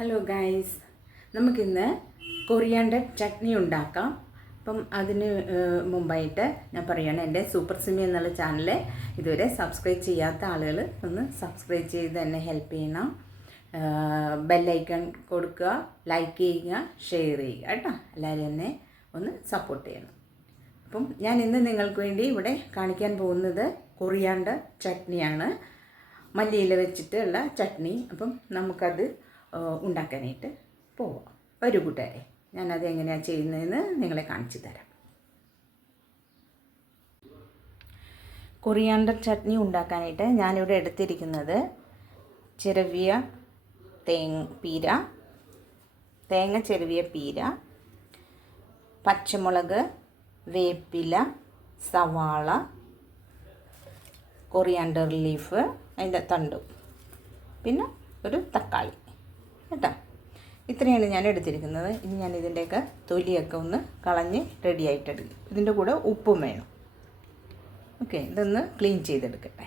Hello guys, നമുക്കിന്ന് coriander chutney ഉണ്ടാക്കാം. അപ്പം അതിന് മുമ്പായിട്ട് ഞാൻ പറയുകയാണ്, എൻ്റെ സൂപ്പർ സിമി എന്നുള്ള ചാനൽ ഇതുവരെ സബ്സ്ക്രൈബ് ചെയ്യാത്ത ആളുകൾ ഒന്ന് സബ്സ്ക്രൈബ് ചെയ്ത് എന്നെ ഹെൽപ്പ് ചെയ്യണം. ബെല്ലൈക്കൺ കൊടുക്കുക, ലൈക്ക് ചെയ്യുക, ഷെയർ ചെയ്യുക കേട്ടോ. എല്ലാവരും എന്നെ ഒന്ന് സപ്പോർട്ട് ചെയ്യണം. അപ്പം ഞാൻ ഇന്ന് നിങ്ങൾക്ക് വേണ്ടി ഇവിടെ കാണിക്കാൻ പോകുന്നത് കൊറിയാണ്ടർ ചട്നിയാണ്, മല്ലിയില വെച്ചിട്ടുള്ള ചട്നി. അപ്പം നമുക്കത് ഉണ്ടാക്കാനായിട്ട് പോവാം. വരൂ കൂട്ടുകാരെ, ഞാനത് എങ്ങനെയാണ് ചെയ്യുന്നതെന്ന് നിങ്ങളെ കാണിച്ചു തരാം. കൊറിയാണ്ടർ ചട്നി ഉണ്ടാക്കാനായിട്ട് ഞാനിവിടെ എടുത്തിരിക്കുന്നത് ചിരവിയ തേങ്ങ ചിരവിയ പീര, പച്ചമുളക്, വേപ്പില, സവാള, കൊറിയാണ്ടർ ലീഫ് അതിൻ്റെ തണ്ടും, പിന്നെ ഒരു തക്കാളി കേട്ടോ. ഇത്രയാണ് ഞാൻ എടുത്തിരിക്കുന്നത്. ഇനി ഞാൻ ഇതിൻ്റെയൊക്കെ തൊലിയൊക്കെ ഒന്ന് കളഞ്ഞ് റെഡിയായിട്ടെടുക്കും. ഇതിൻ്റെ കൂടെ ഉപ്പും വേണം. ഓക്കെ, ഇതൊന്ന് ക്ലീൻ ചെയ്തെടുക്കട്ടെ.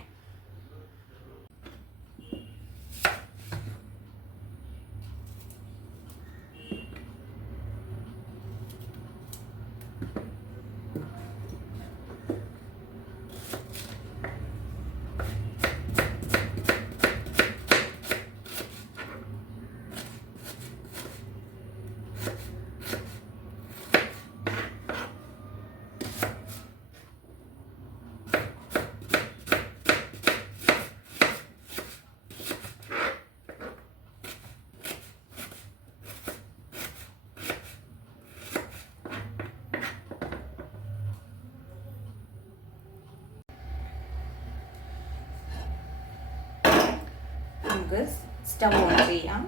നമുക്ക് സ്റ്റവ് ഓൺ ചെയ്യാം.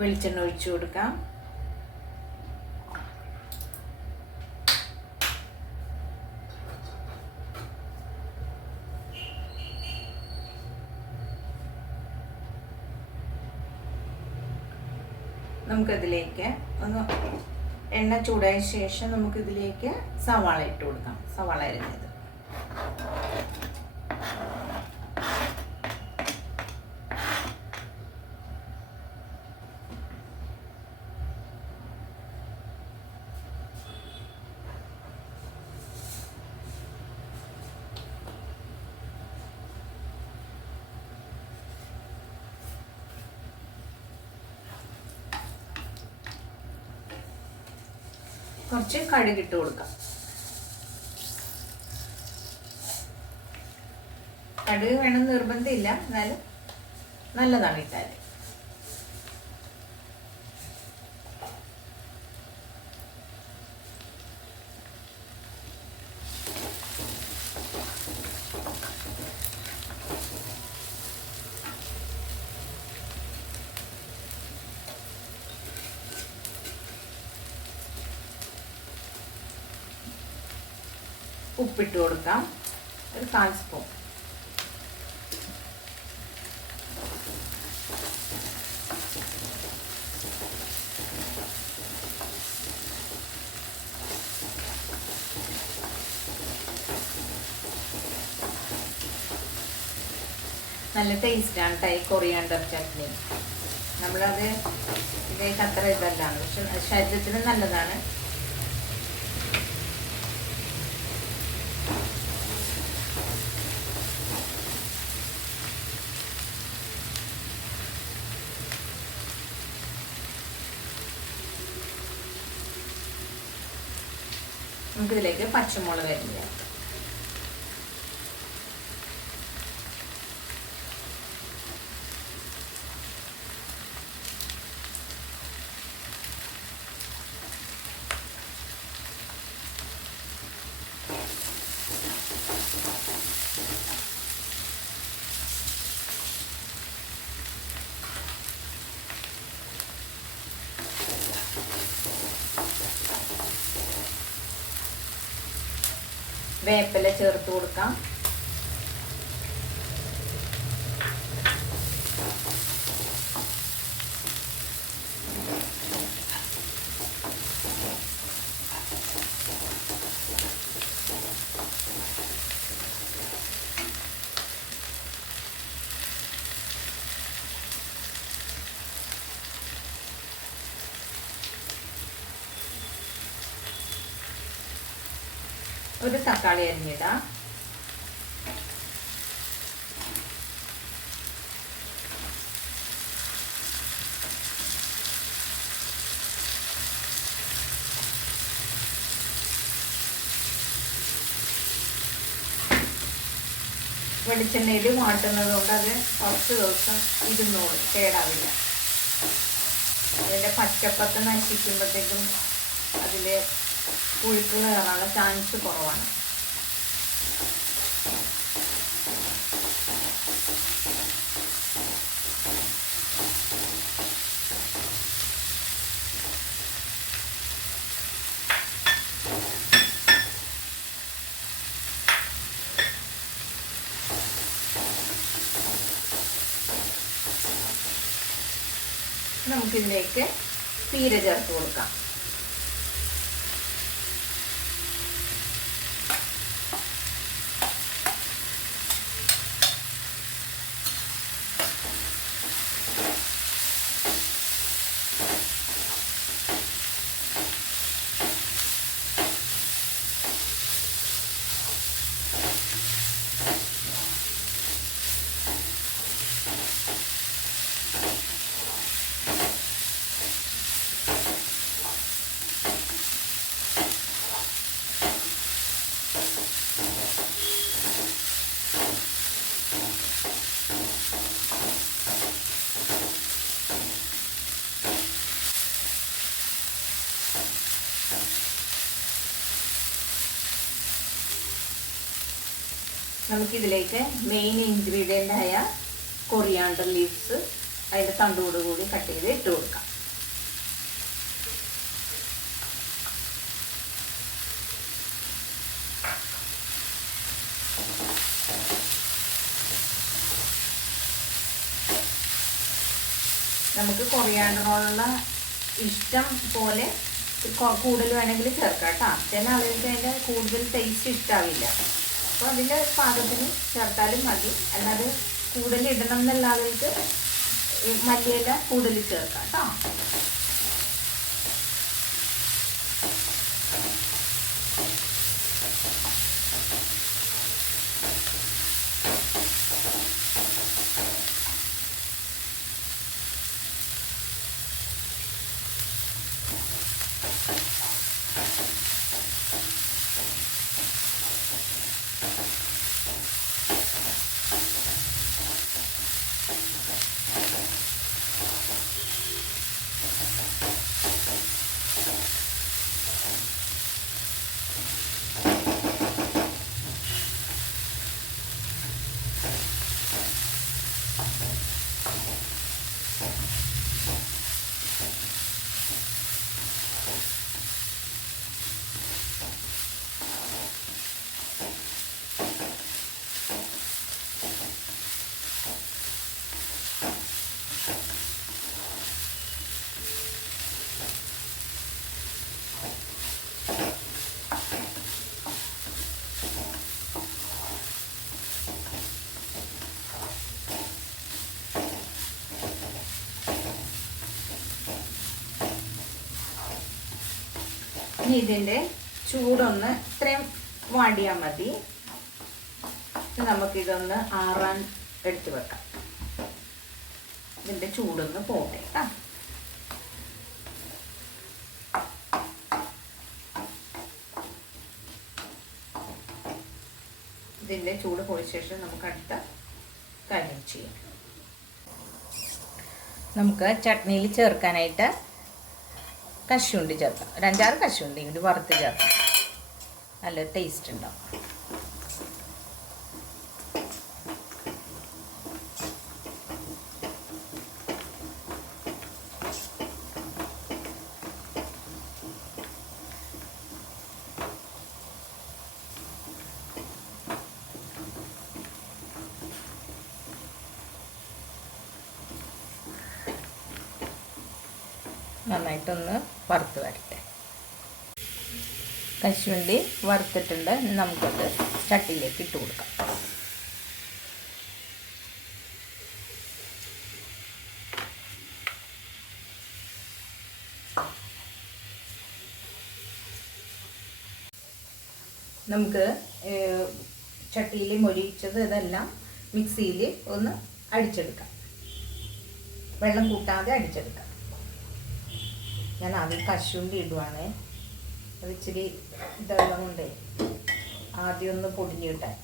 വെളിച്ചെണ്ണ ഒഴിച്ചു കൊടുക്കാം. നമുക്കതിലേക്ക് ഒന്ന് എണ്ണ ചൂടായ ശേഷം നമുക്കിതിലേക്ക് സവാള ഇട്ട് കൊടുക്കാം. സവാള അരിഞ്ഞത്, കുറച്ച് കടുകിട്ട് കൊടുക്കാം. കടുക് വേണം നിർബന്ധമില്ല, എന്നാലും നല്ലതാണ് ഇട്ടാൽ. ഉപ്പിട്ട് കൊടുക്കാം, ഒരു 1/4 സ്പൂൺ. നല്ല ടേസ്റ്റാണ് കേട്ടോ ഈ കൊറിയാണ്ടർ ചട്നി. നമ്മളത് ഇതേക്ക് അത്ര ഇതല്ലാണ്, പക്ഷെ ശരീരത്തിന് നല്ലതാണ്. നമുക്കിതിലേക്ക് പച്ചമുളക് അരിഞ്ഞ് ചേർക്കാം. വേപ്പില ചേർത്ത് കൊടുക്കാം. ഒരു തക്കാളി അരിഞ്ഞിടാം. വെളിച്ചെണ്ണയിൽ വാട്ടുന്നത് കൊണ്ട് അത് കുറച്ച് ദിവസം ഇരുന്നോളും, കേടാവില്ല. അതിൻ്റെ പച്ചപ്പൊക്കെ നശിക്കുമ്പോഴത്തേക്കും അതിൽ പുഴുക്കൾ കയറാനുള്ള ചാൻസ് കുറവാണ്. നമുക്കിതിലേക്ക് പീര ചേർത്ത് കൊടുക്കാം. നമുക്കിതിലേക്ക് മെയിൻ ഇൻഗ്രീഡിയൻ്റ് ആയ കൊറിയാണ്ടർ ലീവ്സ് അതിൻ്റെ തണ്ടോടുകൂടി കട്ട് ചെയ്ത് ഇട്ട് കൊടുക്കാം. നമുക്ക് കൊറിയാണ്ടറിനുള്ള ഇഷ്ടം പോലെ കൂടുതൽ വേണമെങ്കിൽ ചേർക്കാം കേട്ടോ. ചില ആളുകൾക്ക് അതിൻ്റെ കൂടുതൽ ടേസ്റ്റ് ഇഷ്ടാവില്ല. അപ്പോൾ അതിൻ്റെ പാകത്തിന് ചേർത്താലും മതി. അല്ലാതെ കൂടുതൽ ഇടണം എന്നുള്ള ആളുകൾക്ക് മല്ലിയില കൂടുതൽ ചേർക്കാം കേട്ടോ. ഇനി ഇതിൻ്റെ ചൂടൊന്ന് ഇത്രയും വാടിയാൽ മതി. നമുക്കിതൊന്ന് ആറാൻ എടുത്ത് വെക്കാം. ഇതിൻ്റെ ചൂടൊന്ന് പോട്ടെ കേട്ടോ. ഇതിൻ്റെ ചൂട് പോയ ശേഷം നമുക്ക് അടുത്ത കാര്യം ചെയ്യാം. നമുക്ക് ചട്നിയിൽ ചേർക്കാനായിട്ട് കശുവണ്ടി ചേർക്കാം. ഒരു 5-6 കശുവണ്ടി കൂടി വറുത്ത് ചേർക്കാം. നല്ല ടേസ്റ്റ് ഉണ്ടാവും. നന്നായിട്ടൊന്ന് വറുത്ത് വരട്ടെ. കശുവണ്ടി വറുത്തിട്ടുണ്ട്. നമുക്കത് ചട്ടിയിലേക്ക് ഇട്ട് കൊടുക്കാം. നമുക്ക് ചട്ടിയിൽ മൊരിയിച്ചത് ഇതെല്ലാം മിക്സിയിൽ ഒന്ന് അടിച്ചെടുക്കാം, വെള്ളം കൂട്ടാതെ അടിച്ചെടുക്കാം. ഞാൻ ആദ്യം കശുവണ്ടി ഇടുവാണേ, അത് ഇച്ചിരി ഇതുള്ളത് കൊണ്ടേ ആദ്യം ഒന്ന് പൊടിഞ്ഞിട്ടാൻ.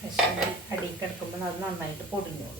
കശുവണ്ടി അടിയിൽ കിടക്കുമ്പോൾ അത് നന്നായിട്ട് പൊടിഞ്ഞോളും.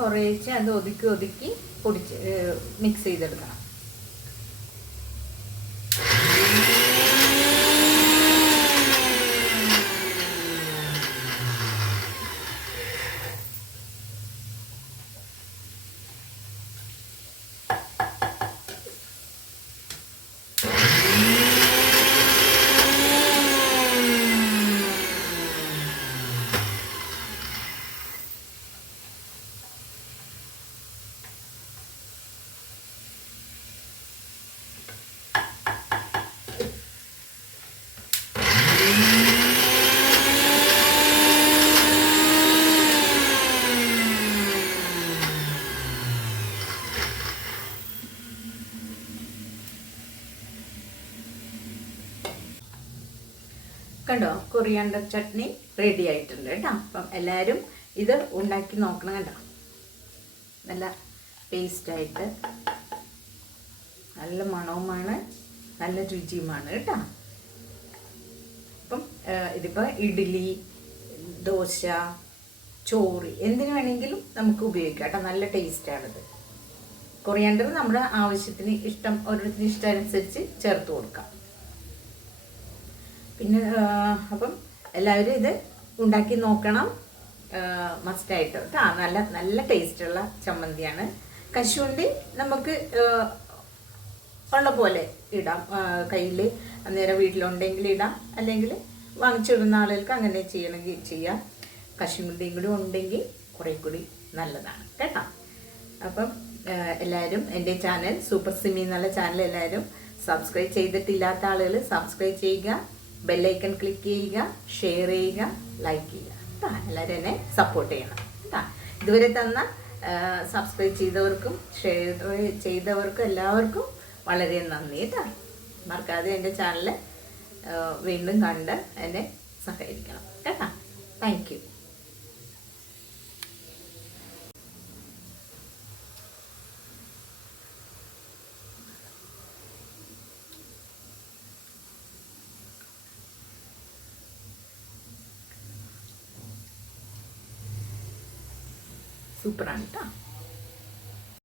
കുറേശ്ശെ അത് ഒതുക്കി പൊടിച്ച് മിക്സ് ചെയ്തെടുക്കണം. കണ്ടോ, കൊറിയാണ്ടർ ചട്നി റെഡി ആയിട്ടുണ്ട് കേട്ടോ. അപ്പം എല്ലാവരും ഇത് ഉണ്ടാക്കി നോക്കണം കേട്ടോ. നല്ല ടേസ്റ്റായിട്ട് നല്ല മണവുമാണ്, നല്ല രുചിയുമാണ് കേട്ടോ. അപ്പം ഇതിപ്പോൾ ഇഡ്ഡലി, ദോശ, ചോറ് എന്തിനു വേണമെങ്കിലും നമുക്ക് ഉപയോഗിക്കാം കേട്ടോ. നല്ല ടേസ്റ്റാണിത്. കൊറിയാണ്ടർ നമ്മുടെ ആവശ്യത്തിന് ഓരോരുത്തരുടെ ഇഷ്ടം അനുസരിച്ച് ചേർത്ത് കൊടുക്കാം. പിന്നെ അപ്പം എല്ലാവരും ഇത് ഉണ്ടാക്കി നോക്കണം മസ്റ്റായിട്ട് കേട്ടോ. നല്ല ടേസ്റ്റുള്ള ചമ്മന്തിയാണ്. കശുവണ്ടി നമുക്ക് ഉള്ള പോലെ ഇടാം, കയ്യിൽ അന്നേരം വീട്ടിലുണ്ടെങ്കിൽ ഇടാം, അല്ലെങ്കിൽ വാങ്ങിച്ചിടുന്ന ആളുകൾക്ക് അങ്ങനെ ചെയ്യണമെങ്കിൽ ചെയ്യാം. കശുവണ്ടിയും കൂടി ഉണ്ടെങ്കിൽ കുറേ കൂടി നല്ലതാണ് കേട്ടോ. അപ്പം എല്ലാവരും എൻ്റെ ചാനൽ സൂപ്പർ സിമി എന്നുള്ള ചാനൽ എല്ലാവരും സബ്സ്ക്രൈബ് ചെയ്തിട്ടില്ലാത്ത ആളുകൾ സബ്സ്ക്രൈബ് ചെയ്യുക, ബെല്ലൈക്കൺ ക്ലിക്ക് ചെയ്യുക, ഷെയർ ചെയ്യുക, ലൈക്ക് ചെയ്യുക കേട്ടോ. എല്ലാവരും എന്നെ സപ്പോർട്ട് ചെയ്യണം കേട്ടോ. ഇതുവരെ തന്ന സബ്സ്ക്രൈബ് ചെയ്തവർക്കും ഷെയർ ചെയ്തവർക്കും എല്ലാവർക്കും വളരെ നന്ദി കേട്ടോ. മറക്കാതെ എൻ്റെ ചാനൽ വീണ്ടും കണ്ട് എന്നെ സഹകരിക്കണം കേട്ടോ. Thank you. സൂപ്പറാണ് കേട്ടോ.